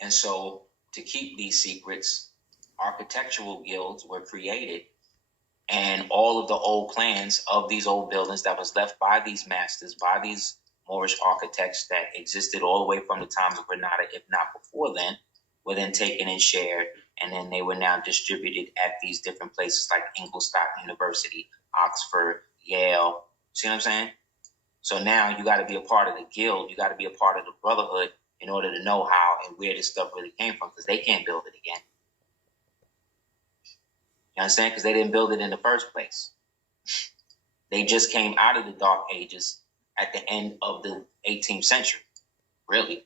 And so to keep these secrets, architectural guilds were created, and all of the old plans of these old buildings that was left by these masters, by these Moorish architects that existed all the way from the times of Granada, if not before then, were then taken and shared, and then they were now distributed at these different places like Ingolstadt University, Oxford, Yale. See what I'm saying? So now you got to be a part of the guild. You got to be a part of the brotherhood in order to know how and where this stuff really came from, because they can't build it again. You understand? Because they didn't build it in the first place. They just came out of the Dark Ages at the end of the 18th century, really.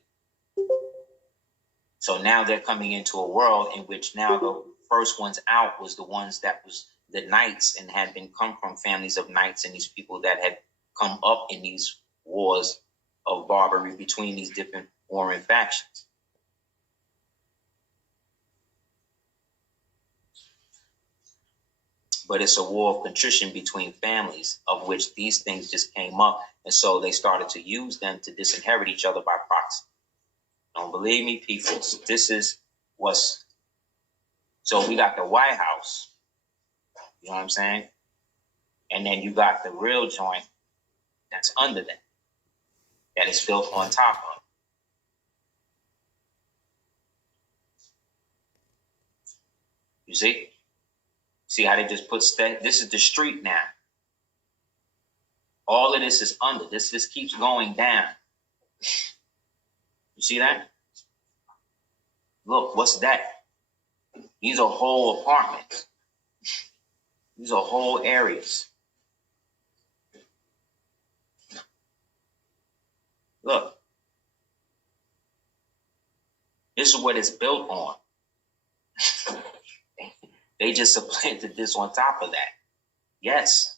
So now they're coming into a world in which now the first ones out was the ones that was the knights and had been come from families of knights and these people that had come up in these wars of Barbary between these different warring factions. But it's a war of contrition between families, of which these things just came up. And so they started to use them to disinherit each other by proxy. Don't believe me, people. This is what's... So we got the White House. You know what I'm saying? And then you got the real joint that's under them, that is built on top of. You see? See how they just put this is the street now. All of this is under. This keeps going down. You see that? Look, what's that? These are whole apartments. These are whole areas. Look. This is what it's built on. They just supplanted this on top of that. Yes.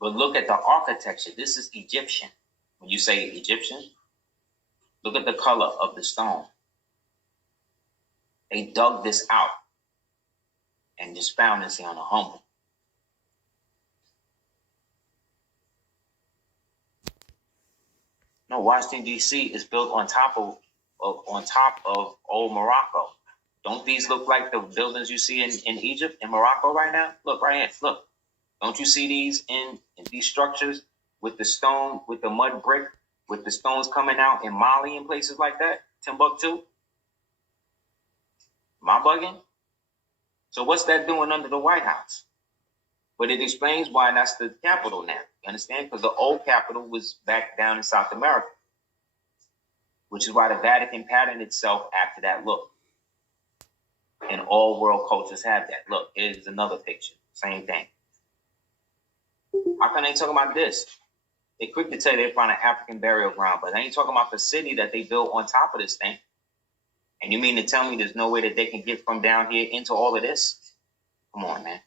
But look at the architecture. This is Egyptian. When you say Egyptian, look at the color of the stone. They dug this out and just found this on a humble. No, Washington, D.C. is built on top of Old Morocco. Don't these look like the buildings you see in Egypt, in Morocco right now? Look, right here, look. Don't you see these in these structures with the stone, with the mud brick, with the stones coming out in Mali and places like that? Timbuktu? Am I bugging? So what's that doing under the White House? But it explains why that's the capital now. You understand? Because the old capital was back down in South America, which is why the Vatican patterned itself after that look. And all world cultures have that. Look, here's another picture. Same thing. How can they talk about this? They're quick to tell you they found an African burial ground, but they ain't talking about the city that they built on top of this thing. And you mean to tell me there's no way that they can get from down here into all of this? Come on, man.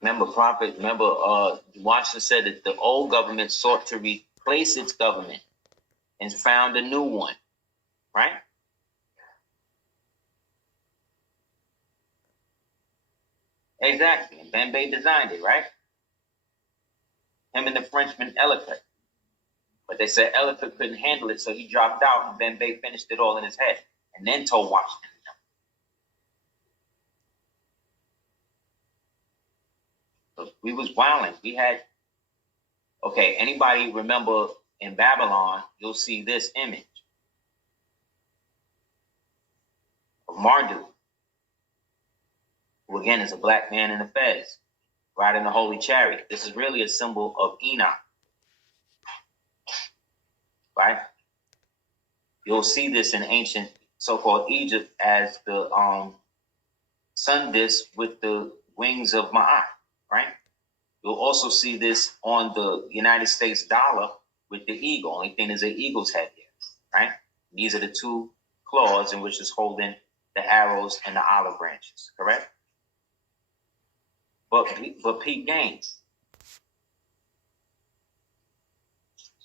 Remember, Washington said that the old government sought to replace its government and found a new one, right? Exactly. And Bembe designed it, right? Him and the Frenchman Elicott. But they said Elicott couldn't handle it, so he dropped out, and Bembe finished it all in his head, and then told Washington. We was wilding. We had, okay, anybody remember in Babylon, you'll see this image of Marduk, who again is a black man in a fez, riding the holy chariot. This is really a symbol of Enoch, right? You'll see this in ancient so-called Egypt as the sun disk with the wings of Ma'at, right? You'll also see this on the United States dollar with the eagle. Only thing is an eagle's head here, right? These are the two claws in which is holding the arrows and the olive branches, correct? But Pete Gaines,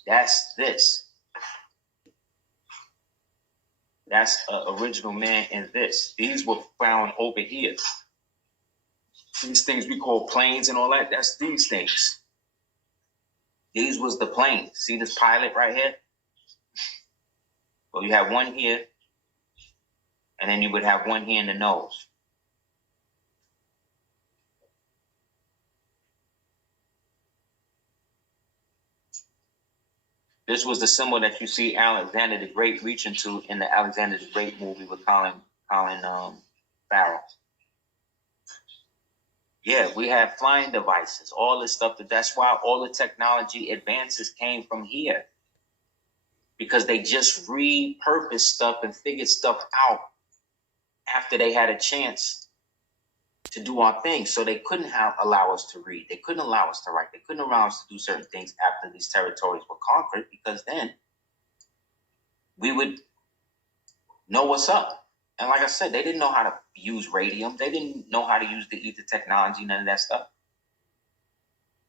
that's this. That's an original man in this. These were found over here. These things we call planes and all that, that's these things. These was the planes. See this pilot right here? Well, you have one here, and then you would have one here in the nose. This was the symbol that you see Alexander the Great reaching to in the Alexander the Great movie with Colin Farrell. Yeah, we have flying devices, all this stuff. That's why all the technology advances came from here. Because they just repurposed stuff and figured stuff out after they had a chance to do our thing. So they couldn't allow us to read. They couldn't allow us to write. They couldn't allow us to do certain things after these territories were conquered, because then we would know what's up. And like I said, they didn't know how to use radium. They didn't know how to use the ether technology, none of that stuff.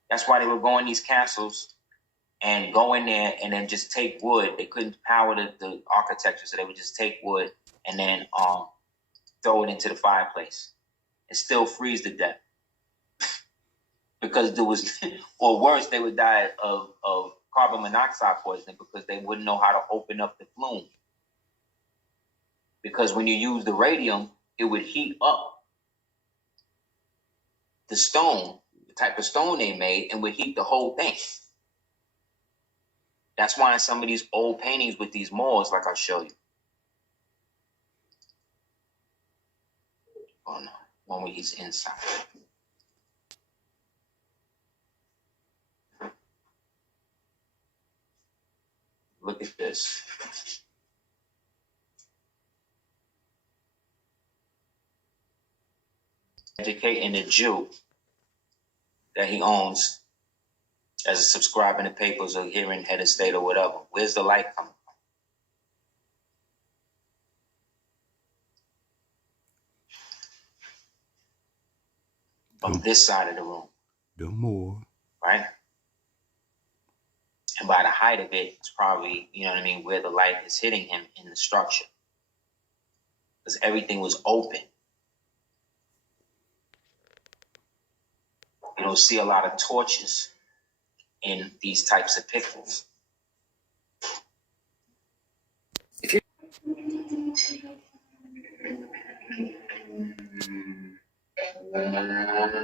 That's why they would go in these castles and go in there and then just take wood. They couldn't power the architecture, so they would just take wood and then throw it into the fireplace and still freeze to death. Because there was, or worse, they would die of carbon monoxide poisoning because they wouldn't know how to open up the flume. Because when you use the radium, it would heat up the stone, the type of stone they made, and would heat the whole thing. That's why in some of these old paintings with these Moors, like I'll show you. Oh no, one where he's inside. Look at this. Educating the Jew that he owns as a subscribing to papers or hearing head of state or whatever. Where's the light coming from? From this side of the room. The Moor. Right? And by the height of it, it's probably, you know what I mean, where the light is hitting him in the structure. Because everything was open. You don't see a lot of torches in these types of pictures.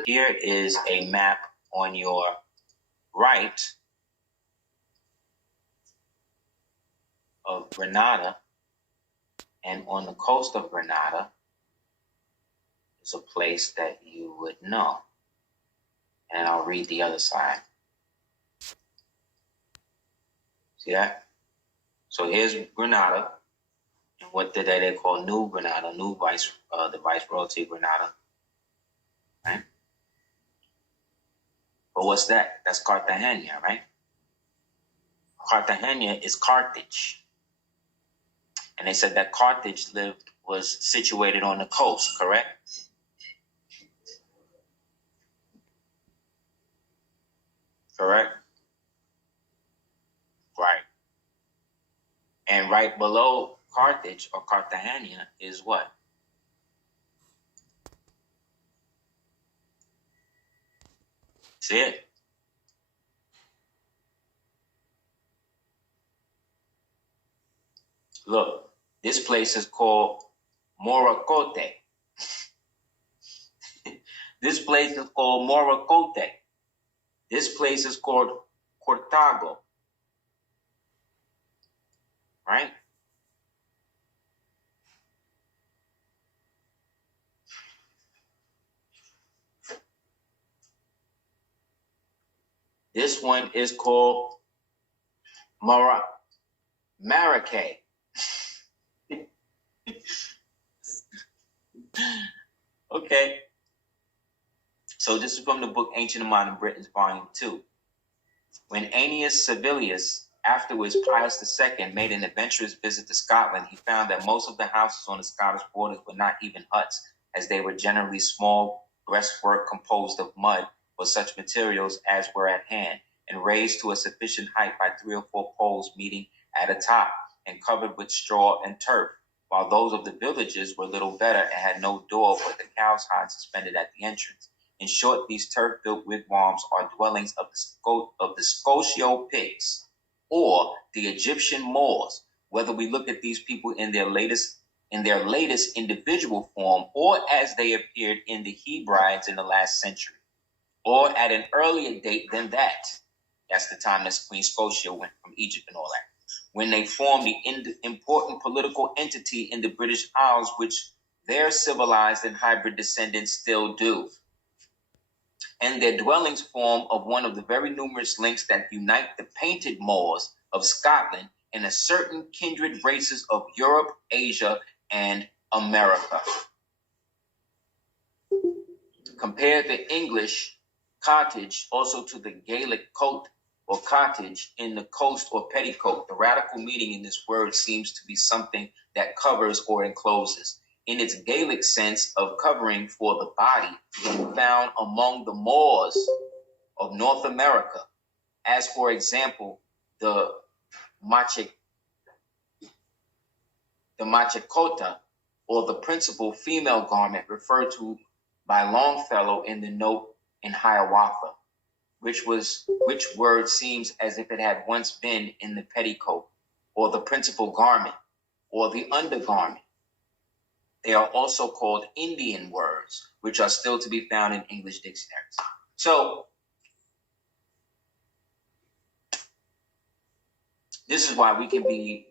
Here is a map on your right of Granada, and on the coast of Granada is a place that you would know. And I'll read the other side. See that? So here's Granada, and what did they call New Granada, the Viceroyalty of Granada, right? But what's that? That's Cartagena, right? Cartagena is Carthage, and they said that Carthage was situated on the coast, correct? Correct? Right. And right below Carthage or Cartagena is what? See it? Look, this place is called Moracote. This place is called Moracote. This place is called Cortago. Right? This one is called Maracay. Okay. So this is from the book Ancient and Modern Britons, Volume 2. When Aeneas Sevilius, afterwards Pius II, made an adventurous visit to Scotland, he found that most of the houses on the Scottish borders were not even huts, as they were generally small breastwork composed of mud or such materials as were at hand, and raised to a sufficient height by 3 or 4 poles meeting at a top, and covered with straw and turf, while those of the villages were little better and had no door but the cow's hide suspended at the entrance. In short, these turf-built wigwams are dwellings of the Scotia-Picts, or the Egyptian Moors, whether we look at these people in their latest individual form, or as they appeared in the Hebrides in the last century, or at an earlier date than that. That's the time that Queen Scotia went from Egypt and all that, when they formed the important political entity in the British Isles, which their civilized and hybrid descendants still do. And their dwellings form of one of the very numerous links that unite the painted Moors of Scotland and a certain kindred races of Europe, Asia, and America. Compare the English cottage also to the Gaelic coat or cottage in the coast or petticoat. The radical meaning in this word seems to be something that covers or encloses. In its Gaelic sense of covering for the body, found among the Moors of North America, as for example, the machicota, or the principal female garment referred to by Longfellow in the note in Hiawatha, which word seems as if it had once been in the petticoat, or the principal garment, or the undergarment. They are also called Indian words, which are still to be found in English dictionaries. So, this is why we can be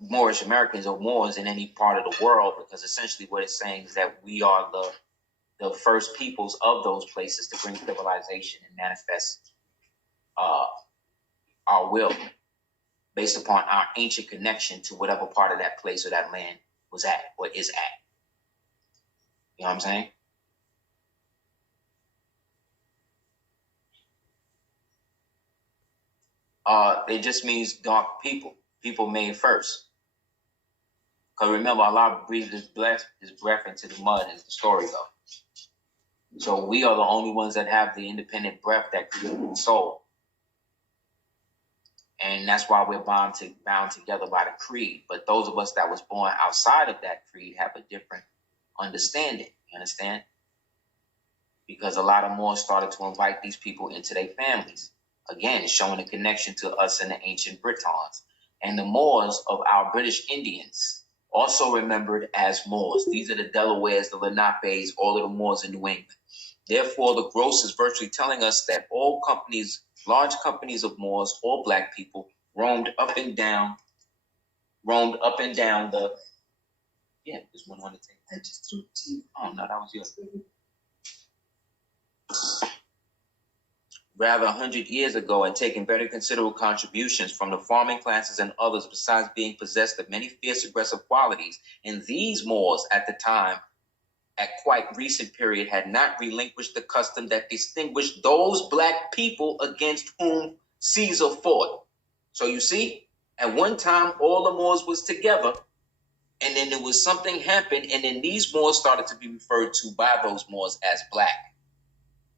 Moorish Americans or Moors in any part of the world, because essentially what it's saying is that we are the first peoples of those places to bring civilization and manifest our will based upon our ancient connection to whatever part of that place or that land was at or is at. You know what I'm saying? It just means dark people made first. Because remember, Allah breathed his breath into the mud, as the story goes. So we are the only ones that have the independent breath that creates the soul. And that's why we're bound together by the creed. But those of us that was born outside of that creed have a different understanding. You understand? Because a lot of Moors started to invite these people into their families. Again, showing a connection to us and the ancient Britons. And the Moors of our British Indians, also remembered as Moors. These are the Delawares, the Lenapes, all of the Moors in New England. Therefore, the Gross is virtually telling us that all companies, large companies of Moors, all black people, roamed up and down the... Yeah, there's one on the table. I just threw tea. Oh, no, that was yours. Rather 100 years ago, and taking very considerable contributions from the farming classes and others, besides being possessed of many fierce aggressive qualities. And these Moors at the time, at quite recent period, had not relinquished the custom that distinguished those black people against whom Caesar fought. So you see, at one time, all the Moors was together, and then there was something happened, and then these Moors started to be referred to by those Moors as black,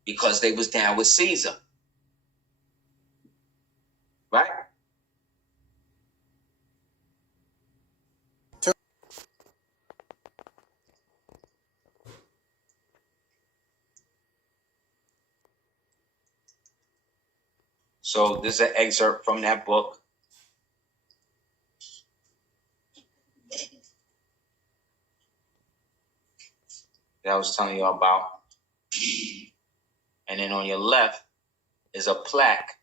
because they was down with Caesar. Right? So this is an excerpt from that book. That I was telling you about. And then on your left is a plaque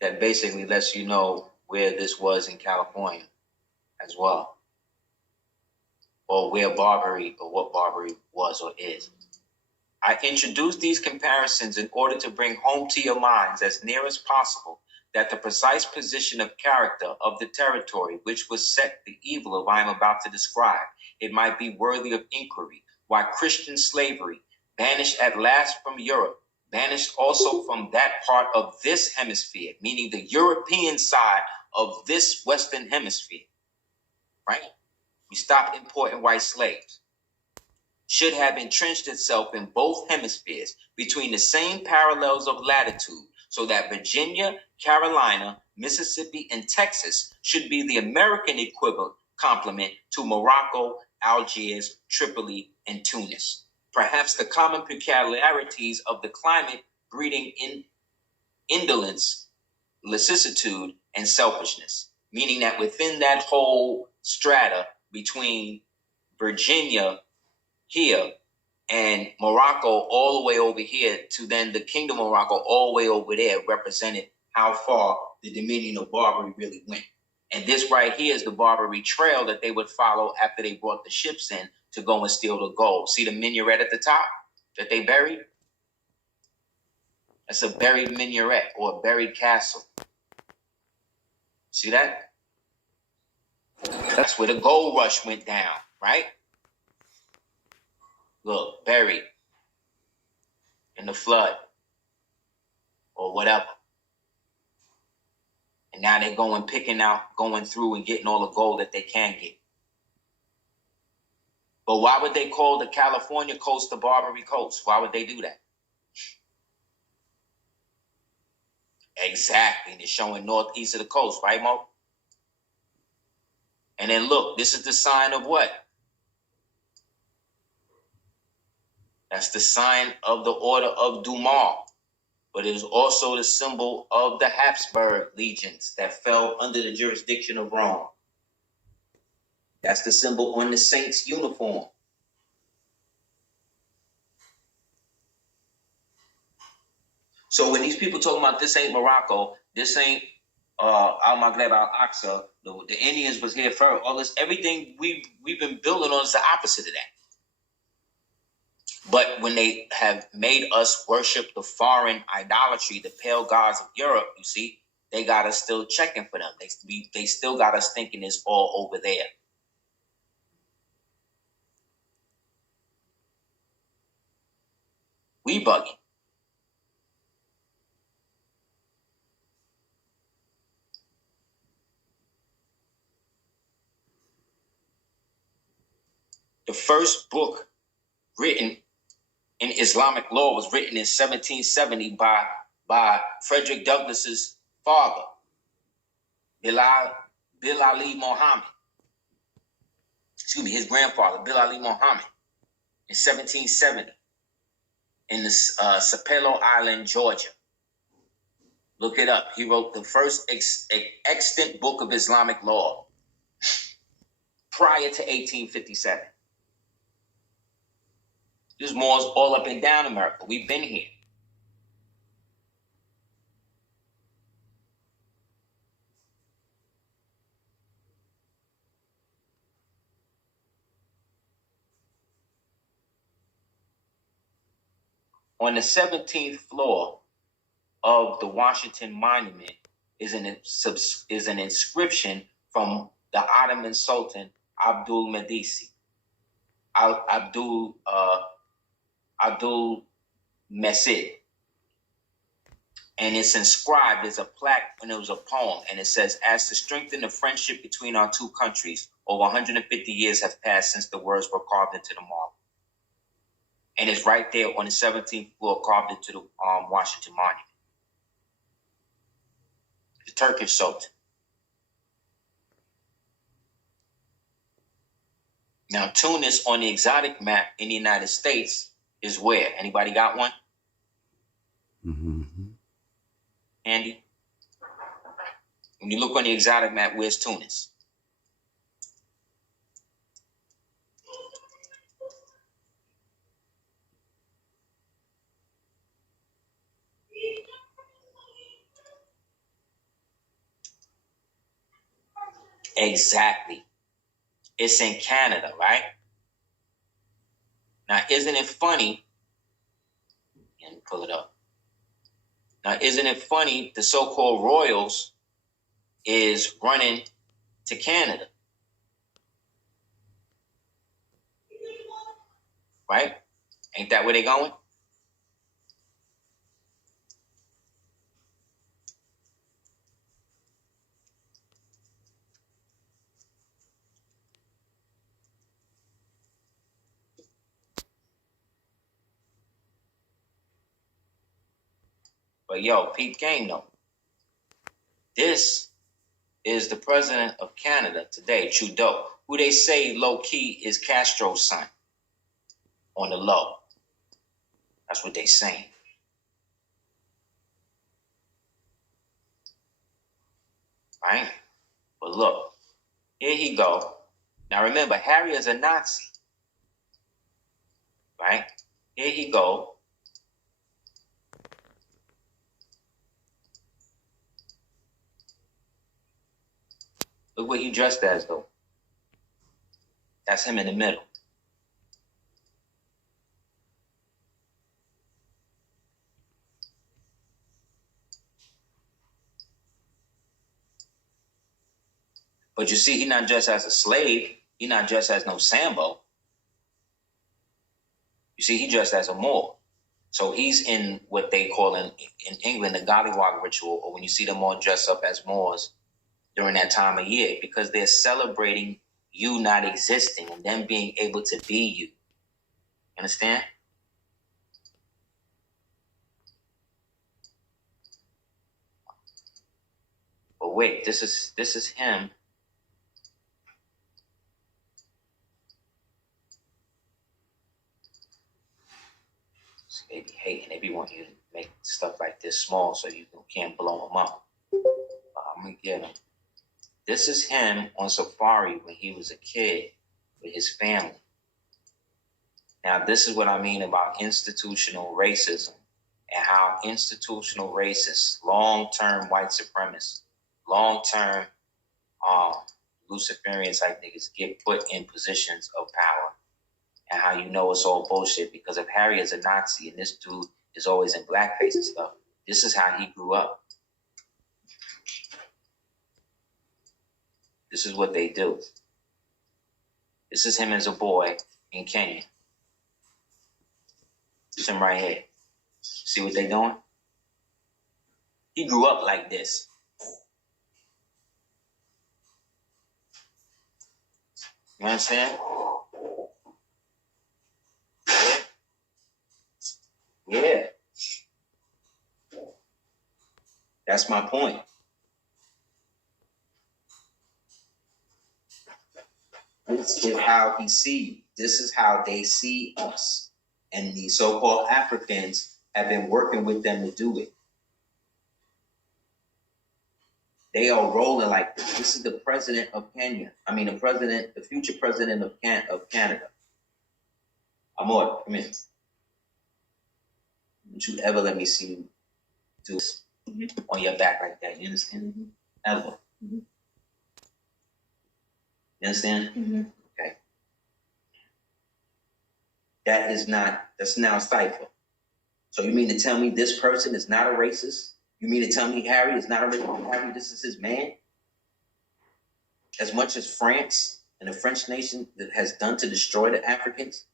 that basically lets you know where this was in California as well, or where Barbary, or what Barbary was or is. I introduce these comparisons in order to bring home to your minds as near as possible that the precise position of character of the territory which was set the evil of I am about to describe, it might be worthy of inquiry, why Christian slavery, banished at last from Europe, banished also from that part of this hemisphere, meaning the European side of this Western hemisphere, right? We stopped importing white slaves. Should have entrenched itself in both hemispheres between the same parallels of latitude, so that Virginia, Carolina, Mississippi, and Texas should be the American equivalent complement to Morocco, Algiers, Tripoli, and Tunis. Perhaps the common peculiarities of the climate breeding in indolence, lassitude, and selfishness, meaning that within that whole strata between Virginia here and Morocco all the way over here to then the Kingdom of Morocco all the way over there represented how far the dominion of Barbary really went. And this right here is the Barbary trail that they would follow after they brought the ships in to go and steal the gold. See the minaret at the top that they buried? That's a buried minaret or a buried castle. See that? That's where the gold rush went down, right? Look, buried in the flood or whatever. And now they're going through and getting all the gold that they can get. But why would they call the California coast the Barbary coast? Why would they do that? Exactly. They're showing northeast of the coast, right, Mo? And then look, this is the sign of what? That's the sign of the Order of Dumas. But it is also the symbol of the Habsburg legions that fell under the jurisdiction of Rome. That's the symbol on the saints' uniform. So when these people talking about this ain't Morocco, this ain't Al-Maghreb Al-Aqsa, the Indians was here first, all this, everything we've been building on is the opposite of that. But when they have made us worship the foreign idolatry, the pale gods of Europe, you see, they got us still checking for them. They still got us thinking it's all over there. We bugging. The first book written in Islamic law was written in 1770 by Frederick Douglass's father, Bilal Ali Muhammad. Excuse me, his grandfather, Bilal Ali Muhammad, in 1770 in the Sapelo Island, Georgia. Look it up. He wrote the first extant book of Islamic law prior to 1857. There's Moors all up and down America. We've been here. On the 17th floor of the Washington Monument is an inscription from the Ottoman Sultan Abdul Mesid. And it's inscribed as a plaque, and it was a poem, and it says, "As to strengthen the friendship between our two countries, over 150 years have passed since the words were carved into the marble." And it's right there on the 17th floor, carved into the Washington Monument. The Turkish Sultan. Now, Tunis on the exotic map in the United States is where? Anybody got one? Mm-hmm. Andy? When you look on the exotic map, where's Tunis? Exactly. It's in Canada, right? Now, isn't it funny? And pull it up. Now, isn't it funny? The so-called royals is running to Canada, right? Ain't that where they going? But yo, peep game though. This is the president of Canada today, Trudeau. who they say low key is Castro's son on the low. That's what they saying. Right? But look, here he go. Now remember, Harry is a Nazi. Right? Here he go. Look what he dressed as, though. That's him in the middle. But you see, he's not dressed as a slave. He's not dressed as no Sambo. You see, he dressed as a Moor. So he's in what they call in England the Gollywog ritual, or when you see them all dressed up as Moors during that time of year, because they're celebrating you not existing and them being able to be you. Understand? But wait, this is him. See, they be hating. They be wanting you to make stuff like this small so you can't blow them up. I'm gonna get him. This is him on safari when he was a kid with his family. Now, this is what I mean about institutional racism and how institutional racists, long-term white supremacists, long-term Luciferian type niggas get put in positions of power, and how you know it's all bullshit because if Harry is a Nazi and this dude is always in blackface and stuff, this is how he grew up. This is what they do. This is him as a boy in Kenya. This is him right here. See what they doing? He grew up like this. You understand? Yeah. That's my point. This is how he sees. This is how they see us. And the so-called Africans have been working with them to do it. They are rolling like this. This is the president of Kenya. I mean, the future president of Canada. Amor, come in. Don't you ever let me see you do this on your back like that. You understand? Mm-hmm. Ever. Mm-hmm. You understand? Mm-hmm. Okay. That's now cipher. So you mean to tell me this person is not a racist? You mean to tell me Harry is not a racist? Harry, this is his man? As much as France and the French nation has done to destroy the Africans,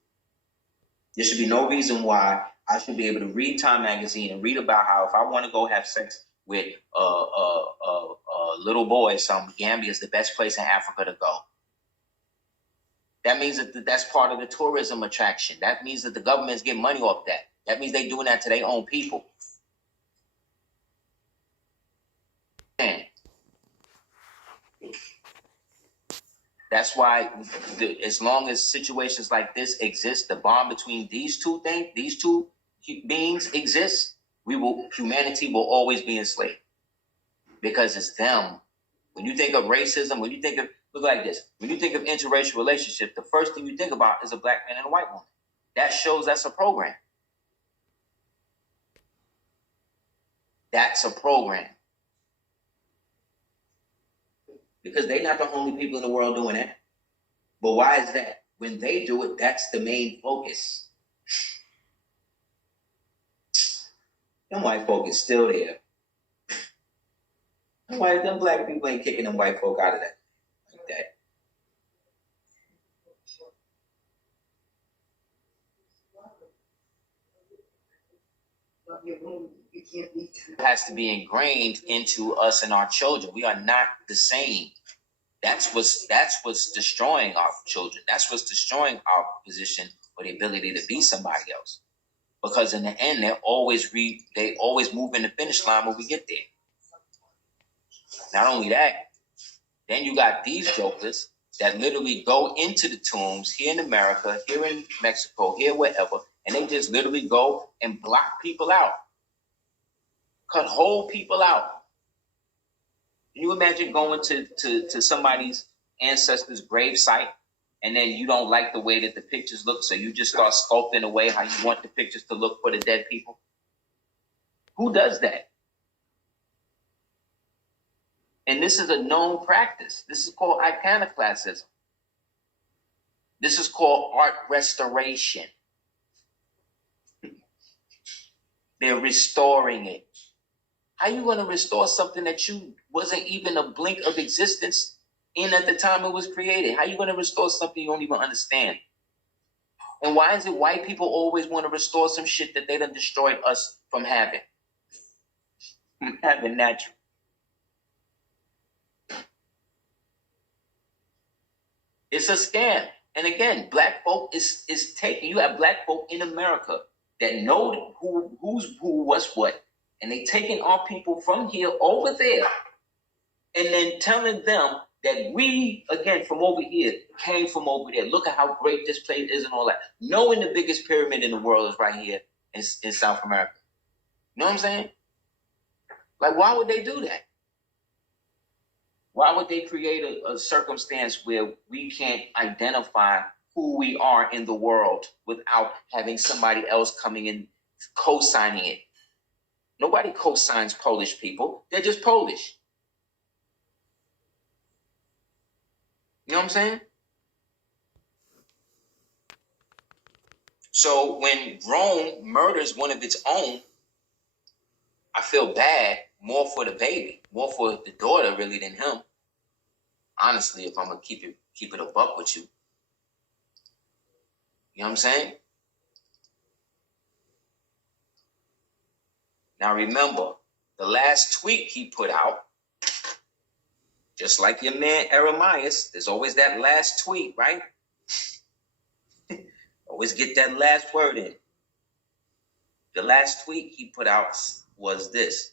there should be no reason why I should be able to read Time magazine and read about how if I want to go have sex with a little boy, Gambia is the best place in Africa to go. That means that that's part of the tourism attraction. That means that the government is getting money off that. That means they're doing that to their own people. Man. That's why, as long as situations like this exist, the bond between these two beings exists, humanity will always be enslaved. Because it's them. When you think of racism, look like this. When you think of interracial relationship, the first thing you think about is a black man and a white woman. That shows that's a program. That's a program. Because they're not the only people in the world doing that. But why is that? When they do it, that's the main focus. Them white folk is still there. Them black people ain't kicking them white folk out of that. Like that. It has to be ingrained into us and our children. We are not the same. That's what's destroying our children. That's what's destroying our position or the ability to be somebody else. Because in the end, they always move in the finish line when we get there. Not only that, then you got these jokers that literally go into the tombs here in America, here in Mexico, here wherever, and they just literally go and block people out, cut whole people out. Can you imagine going to somebody's ancestors' grave site, and then you don't like the way that the pictures look, so you just start sculpting away how you want the pictures to look for the dead people? Who does that? And this is a known practice. This is called iconoclasm. This is called art restoration. They're restoring it. How are you going to restore something that you wasn't even a blink of existence in at the time it was created? How are you going to restore something you don't even understand? And why is it white people always want to restore some shit that they done destroyed us from having? From having natural. It's a scam. And again, black folk is taking. You have black folk in America that know who's who, what's what, and they taking our people from here over there, and then telling them that we, again, from over here, came from over there. Look at how great this place is and all that. Knowing the biggest pyramid in the world is right here in South America. You know what I'm saying? Like, why would they do that? Why would they create a circumstance where we can't identify who we are in the world without having somebody else coming in co-signing it? Nobody co-signs Polish people. They're just Polish. You know what I'm saying? So when Rome murders one of its own, I feel bad more for the baby, more for the daughter really than him. Honestly, if I'm gonna keep it a buck with you. You know what I'm saying? Now remember, the last tweet he put out, just like your man Eremias, there's always that last tweet, right? Always get that last word in. The last tweet he put out was this.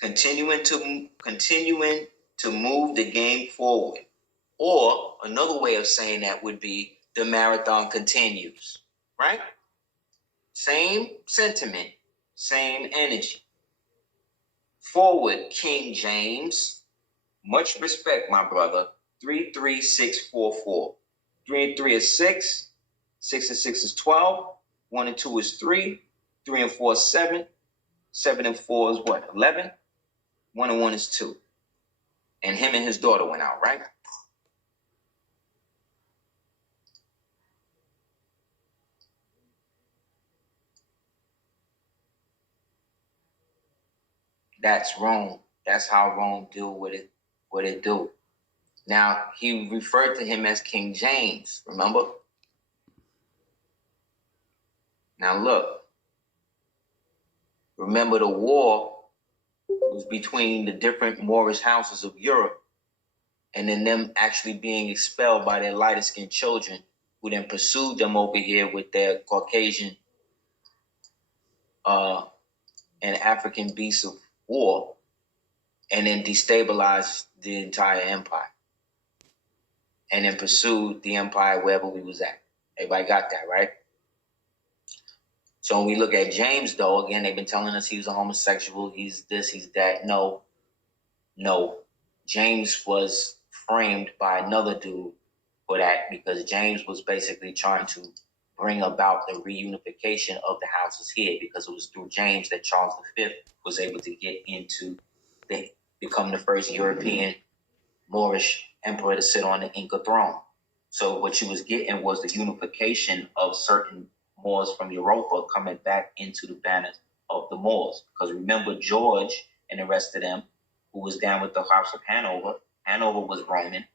Continuing to move the game forward. Or another way of saying that would be the marathon continues, right? Same sentiment, same energy. Forward, King James. Much respect, my brother. 33644. 3 and 3 is 6. 6 and 6 is 12. 1 and 2 is 3. 3 and 4 is 7. 7 and 4 is what? 11. 1 and 1 is 2. And him and his daughter went out, right? That's Rome. That's how Rome deal with it, what it do. Now, he referred to him as King James, remember? Now look, remember the war was between the different Moorish houses of Europe, and then them actually being expelled by their lighter-skinned children, who then pursued them over here with their Caucasian and African beasts of war, and then destabilized the entire empire, and then pursued the empire wherever we was at. Everybody got that, right? So when we look at James, though, again, they've been telling us he was a homosexual, he's this, he's that. No. James was framed by another dude for that, because James was basically trying to bring about the reunification of the houses here, because it was through James that Charles V was able to become the first European Moorish emperor to sit on the Inca throne. So what you was getting was the unification of certain Moors from Europa coming back into the banners of the Moors. Because remember, George and the rest of them, who was down with the House of Hanover, Hanover was Roman,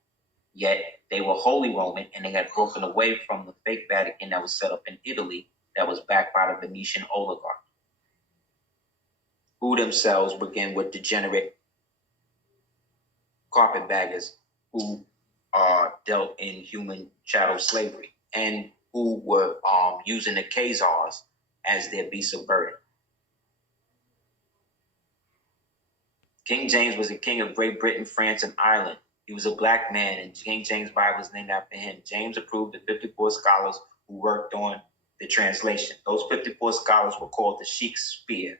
yet they were Holy Roman, and they had broken away from the fake Vatican that was set up in Italy that was backed by the Venetian oligarch, who themselves began with degenerate carpetbaggers who dealt in human chattel slavery, and who were using the Khazars as their beasts of burden. King James was the king of Great Britain, France, and Ireland. He was a black man, and King James Bible is named after him. James approved the 54 scholars who worked on the translation. Those 54 scholars were called the Shakespeare,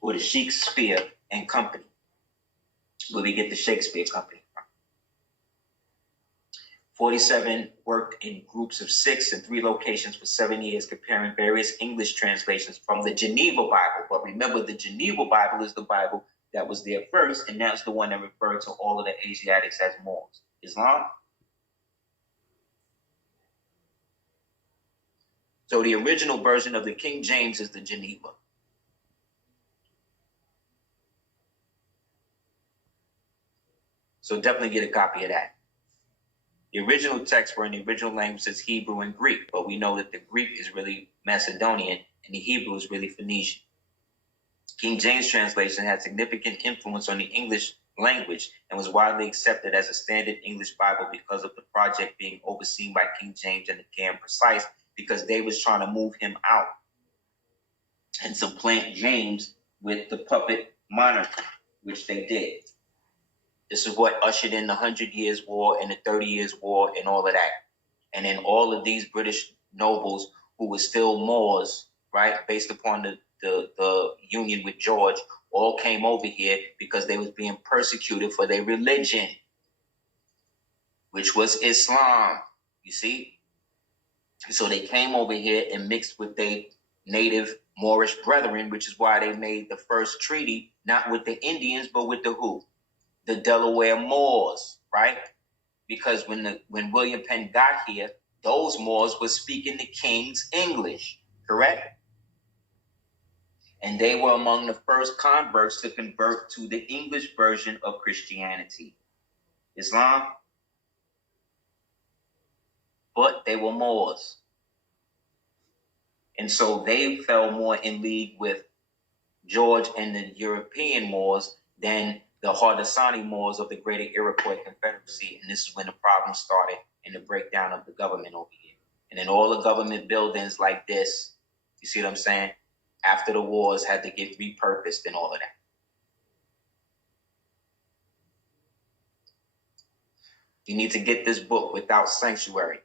or the Shakespeare and Company, where we get the Shakespeare Company from. 47 worked in groups of 6 in 3 locations for 7 years, comparing various English translations from the Geneva Bible. But remember, the Geneva Bible is the Bible that was there first, and that's the one that referred to all of the Asiatics as Moors. Islam? So the original version of the King James is the Geneva. So definitely get a copy of that. The original texts were in the original languages Hebrew and Greek, but we know that the Greek is really Macedonian and the Hebrew is really Phoenician. King James translation had significant influence on the English language and was widely accepted as a standard English Bible because of the project being overseen by King James and the Cam Precise, because they was trying to move him out and supplant James with the puppet monarchy, which they did. This is what ushered in the 100 Years' War and the 30 Years' War and all of that. And then all of these British nobles who were still Moors, right, based upon the union with George, all came over here because they was being persecuted for their religion, which was Islam, you see? So they came over here and mixed with their native Moorish brethren, which is why they made the first treaty, not with the Indians, but with the who? The Delaware Moors, right? Because when William Penn got here, those Moors were speaking the king's English, correct? And they were among the first converts to convert to the English version of Christianity, Islam. But they were Moors. And so they fell more in league with George and the European Moors than the Haudenosaunee Moors of the Greater Iroquois Confederacy. And this is when the problem started in the breakdown of the government over here. And then all the government buildings like this, you see what I'm saying? After the wars had to get repurposed and all of that. You need to get this book, Without Sanctuary.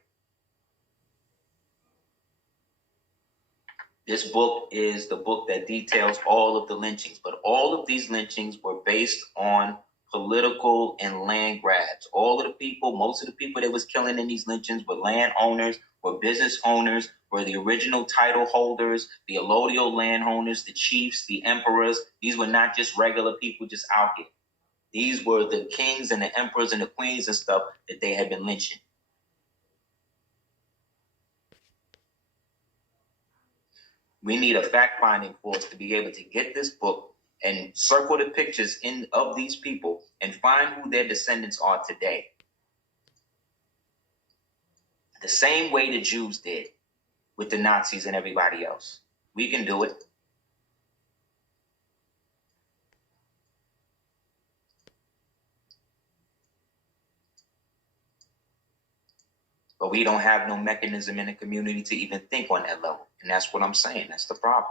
This book is the book that details all of the lynchings, but all of these lynchings were based on political and land grabs. All of the people, most of the people that was killing in these lynchings were landowners, were business owners, were the original title holders, the allodial landowners, the chiefs, the emperors. These were not just regular people just out here. These were the kings and the emperors and the queens and stuff that they had been lynching. We need a fact-finding force to be able to get this book and circle the pictures of these people and find who their descendants are today. The same way the Jews did with the Nazis and everybody else. We can do it. But we don't have no mechanism in the community to even think on that level. And that's what I'm saying. That's the problem.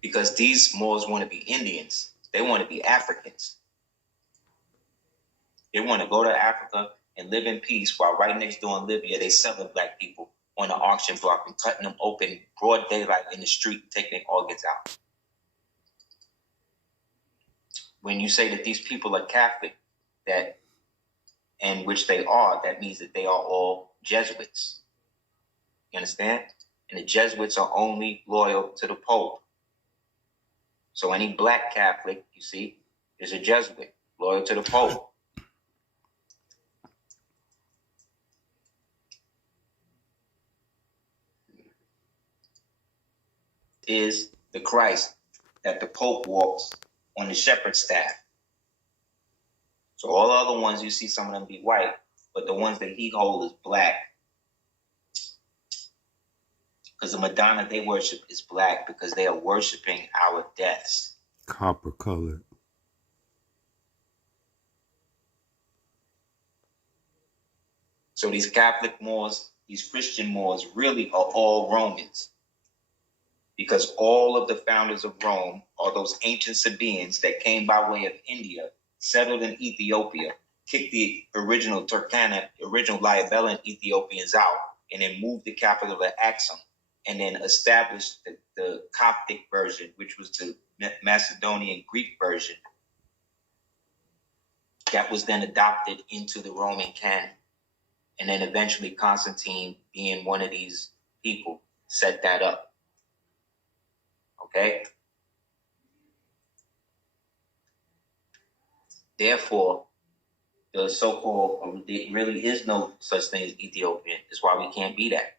Because these Moors want to be Indians. They want to be Africans. They want to go to Africa and live in peace, while right next door in Libya, they selling black people on the auction block and cutting them open broad daylight in the street, taking their organs out. When you say that these people are Catholic, and which they are, that means that they are all Jesuits. You understand? And the Jesuits are only loyal to the Pope. So any black Catholic, you see, is a Jesuit, loyal to the Pope. Is the Christ that the Pope walks on the shepherd's staff. So all the other ones, you see some of them be white, but the ones that he holds is black. Because the Madonna they worship is black because they are worshiping our deaths. Copper colored. So these Catholic Moors, these Christian Moors really are all Romans, because all of the founders of Rome are those ancient Sabaeans that came by way of India, settled in Ethiopia, kicked the original Turkana, original Liabellan Ethiopians out, and then moved the capital to Axum, and then established the Coptic version, which was the Macedonian Greek version, that was then adopted into the Roman canon. And then eventually Constantine, being one of these people, set that up. Okay? Therefore, the so-called, there really is no such thing as Ethiopian. That's why we can't be that.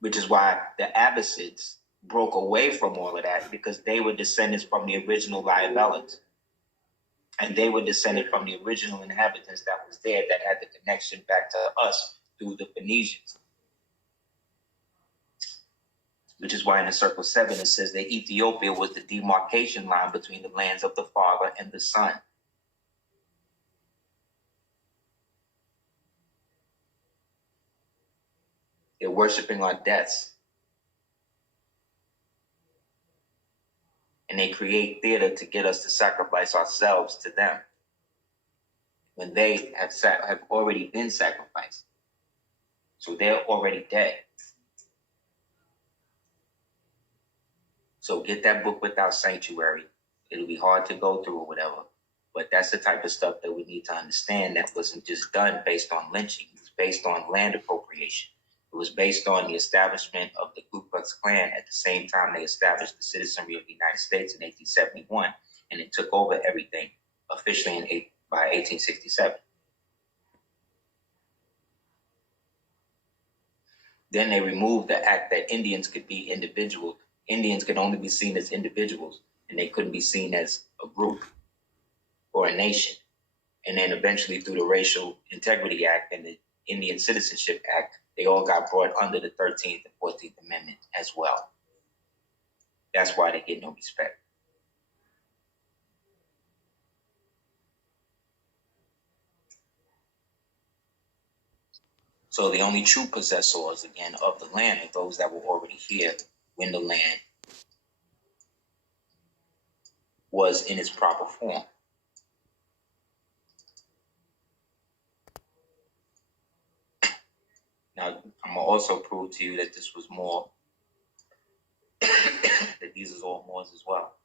Which is why the Abbasids broke away from all of that, because they were descendants from the original Liabellans. And they were descended from the original inhabitants that was there, that had the connection back to us through the Phoenicians. Which is why in the Circle 7 it says that Ethiopia was the demarcation line between the lands of the Father and the Son. They're worshiping our deaths. And they create theater to get us to sacrifice ourselves to them, when they have already been sacrificed. So they're already dead. So get that book Without Sanctuary. It'll be hard to go through or whatever. But that's the type of stuff that we need to understand, that wasn't just done based on lynching. It was based on land appropriation. It was based on the establishment of the Ku Klux Klan at the same time they established the citizenry of the United States in 1871, and it took over everything officially by 1867. Then they removed the act that Indians could be individuals. Indians could only be seen as individuals, and they couldn't be seen as a group or a nation. And then eventually through the Racial Integrity Act and the Indian Citizenship Act, they all got brought under the 13th and 14th Amendment as well. That's why they get no respect. So the only true possessors, again, of the land are those that were already here when the land was in its proper form. Now, I'm going to also prove to you that this was more, that these is all Moors as well.